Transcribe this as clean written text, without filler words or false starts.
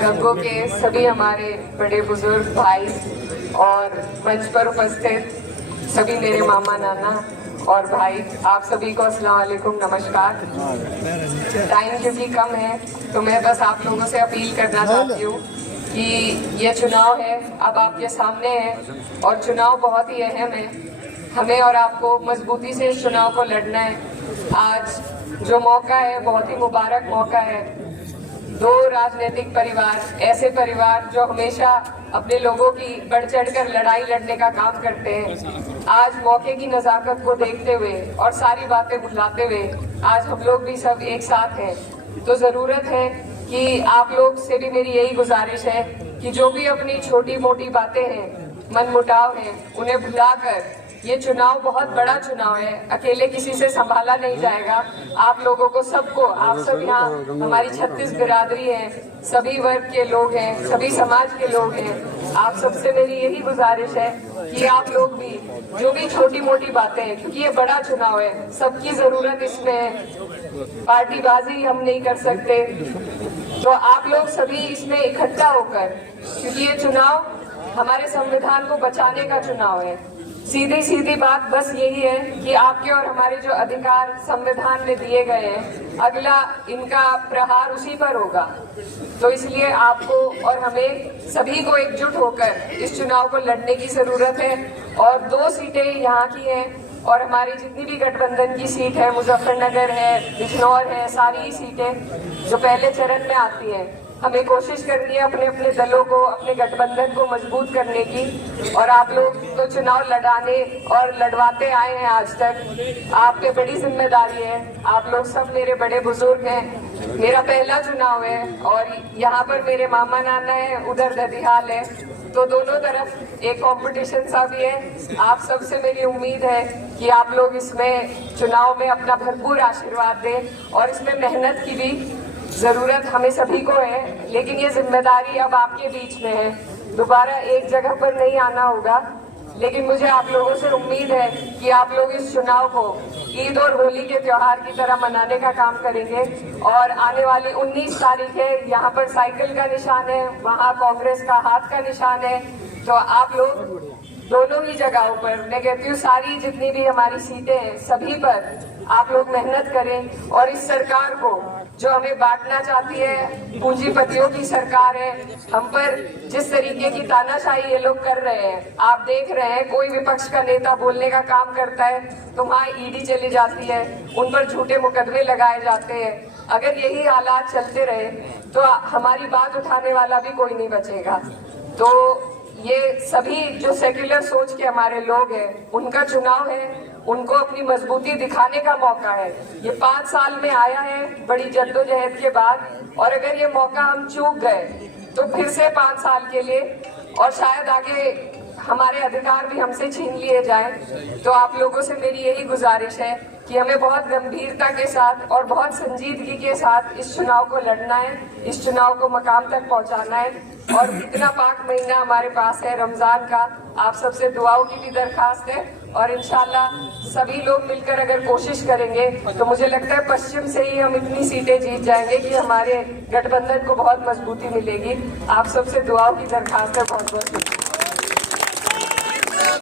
रंगों के सभी हमारे बड़े बुजुर्ग भाई और मंच पर उपस्थित सभी मेरे मामा नाना और भाई, आप सभी को अस्सलाम वालेकुम, नमस्कार। टाइम क्योंकि कम है तो मैं बस आप लोगों से अपील करना चाहती हूँ कि ये चुनाव है, अब आपके सामने है और चुनाव बहुत ही अहम है। हमें और आपको मजबूती से इस चुनाव को लड़ना है। आज जो मौका है बहुत ही मुबारक मौका है। दो राजनीतिक परिवार, ऐसे परिवार जो हमेशा अपने लोगों की बढ़ चढ़कर लड़ाई लड़ने का काम करते हैं, आज मौके की नजाकत को देखते हुए और सारी बातें भुलाते हुए आज हम लोग भी सब एक साथ हैं। तो जरूरत है कि आप लोग से भी मेरी यही गुजारिश है कि जो भी अपनी छोटी मोटी बातें हैं, मनमुटाव हैं, उन्हें भुलाकर ये चुनाव बहुत बड़ा चुनाव है, अकेले किसी से संभाला नहीं जाएगा। आप लोगों को सबको, आप सब यहाँ हमारी 36 बिरादरी है, सभी वर्ग के लोग हैं, सभी समाज के लोग हैं। आप सबसे मेरी यही गुजारिश है कि आप लोग भी जो भी छोटी मोटी बातें हैं, क्योंकि ये बड़ा चुनाव है, सबकी जरूरत इसमें है, पार्टीबाजी हम नहीं कर सकते, तो आप लोग सभी इसमें इकट्ठा होकर, क्योंकि ये चुनाव हमारे संविधान को बचाने का चुनाव है। सीधी सीधी बात बस यही है कि आपके और हमारे जो अधिकार संविधान में दिए गए हैं, अगला इनका प्रहार उसी पर होगा। तो इसलिए आपको और हमें सभी को एकजुट होकर इस चुनाव को लड़ने की जरूरत है। और 2 सीटें यहाँ की हैं और हमारी जितनी भी गठबंधन की सीट है, मुजफ्फरनगर है, बिजनौर है, सारी ही सीटें जो पहले चरण में आती हैं, हमें कोशिश करनी है अपने अपने दलों को, अपने गठबंधन को मजबूत करने की। और आप लोग तो चुनाव लड़ाने और लड़वाते आए हैं आज तक, आप पे बड़ी जिम्मेदारी है। आप लोग सब मेरे बड़े बुजुर्ग हैं, मेरा पहला चुनाव है और यहाँ पर मेरे मामा नाना है, उधर ददिहाल है, तो दोनों तरफ एक कंपटीशन सा भी है। आप सबसे मेरी उम्मीद है कि आप लोग इसमें चुनाव में अपना भरपूर आशीर्वाद दें और इसमें मेहनत की भी जरूरत हमें सभी को है, लेकिन ये जिम्मेदारी अब आपके बीच में है। दोबारा एक जगह पर नहीं आना होगा, लेकिन मुझे आप लोगों से उम्मीद है कि आप लोग इस चुनाव को ईद और होली के त्योहार की तरह मनाने का काम करेंगे। और आने वाली 19 तारीख है, यहाँ पर साइकिल का निशान है, वहाँ कांग्रेस का हाथ का निशान है। तो आप लोग दोनों ही जगहों पर, मैं कहती हूँ सारी जितनी भी हमारी सीटें हैं, सभी पर आप लोग मेहनत करें और इस सरकार को जो हमें बांटना चाहती है, पूंजीपतियों की सरकार है, हम पर जिस तरीके की तानाशाही ये लोग कर रहे हैं, आप देख रहे हैं। कोई विपक्ष का नेता बोलने का काम करता है तो वहाँ ईडी चली जाती है, उन पर झूठे मुकदमे लगाए जाते हैं। अगर यही हालात चलते रहे तो हमारी बात उठाने वाला भी कोई नहीं बचेगा। तो ये सभी जो सेक्युलर सोच के हमारे लोग हैं, उनका चुनाव है, उनको अपनी मजबूती दिखाने का मौका है। ये 5 साल में आया है बड़ी जद्दोजहद के बाद, और अगर ये मौका हम चूक गए तो फिर से 5 साल के लिए और शायद आगे हमारे अधिकार भी हमसे छीन लिए जाएं। तो आप लोगों से मेरी यही गुजारिश है कि हमें बहुत गंभीरता के साथ और बहुत संजीदगी के साथ इस चुनाव को लड़ना है, इस चुनाव को मकाम तक पहुंचाना है। और इतना पाक महीना हमारे पास है रमजान का, आप सबसे दुआओं की भी दरखास्त है और इंशाल्लाह सभी लोग मिलकर अगर कोशिश करेंगे तो मुझे लगता है पश्चिम से ही हम इतनी सीटें जीत जाएंगे कि हमारे गठबंधन को बहुत मजबूती मिलेगी। आप सबसे दुआओं की दरखास्त है। बहुत बहुत शुक्रिया।